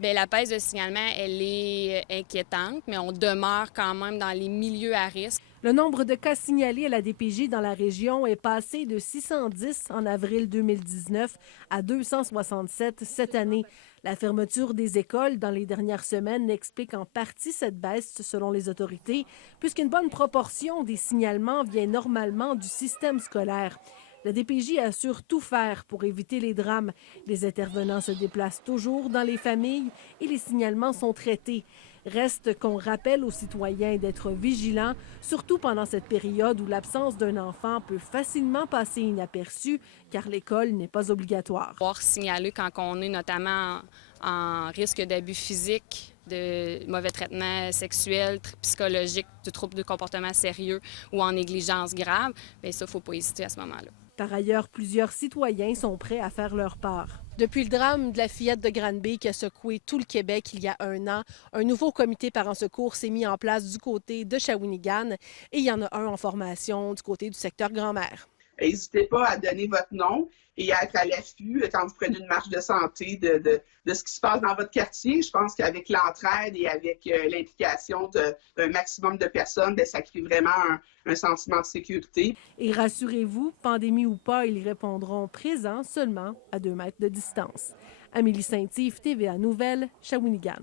Bien, la baisse de signalement, elle est inquiétante, mais on demeure quand même dans les milieux à risque. Le nombre de cas signalés à la DPJ dans la région est passé de 610 en avril 2019 à 267 cette année. La fermeture des écoles dans les dernières semaines explique en partie cette baisse selon les autorités, puisqu'une bonne proportion des signalements vient normalement du système scolaire. La DPJ assure tout faire pour éviter les drames. Les intervenants se déplacent toujours dans les familles et les signalements sont traités. Reste qu'on rappelle aux citoyens d'être vigilants, surtout pendant cette période où l'absence d'un enfant peut facilement passer inaperçue, car l'école n'est pas obligatoire. Pouvoir signaler quand on est notamment en risque d'abus physiques, de mauvais traitements sexuels, psychologiques, de troubles de comportement sérieux ou en négligence grave, bien ça, il ne faut pas hésiter à ce moment-là. Par ailleurs, plusieurs citoyens sont prêts à faire leur part. Depuis le drame de la fillette de Granby qui a secoué tout le Québec il y a un an, un nouveau comité Parents Secours s'est mis en place du côté de Shawinigan et il y en a un en formation du côté du secteur Grand-Mère. N'hésitez pas à donner votre nom et à être à l'affût quand vous prenez une marche de santé de ce qui se passe dans votre quartier. Je pense qu'avec l'entraide et avec l'implication d'un maximum de personnes, bien, ça crée vraiment un sentiment de sécurité. Et rassurez-vous, pandémie ou pas, ils répondront présents seulement à 2 mètres de distance. Amélie Saint-Yves, TVA Nouvelles, Shawinigan.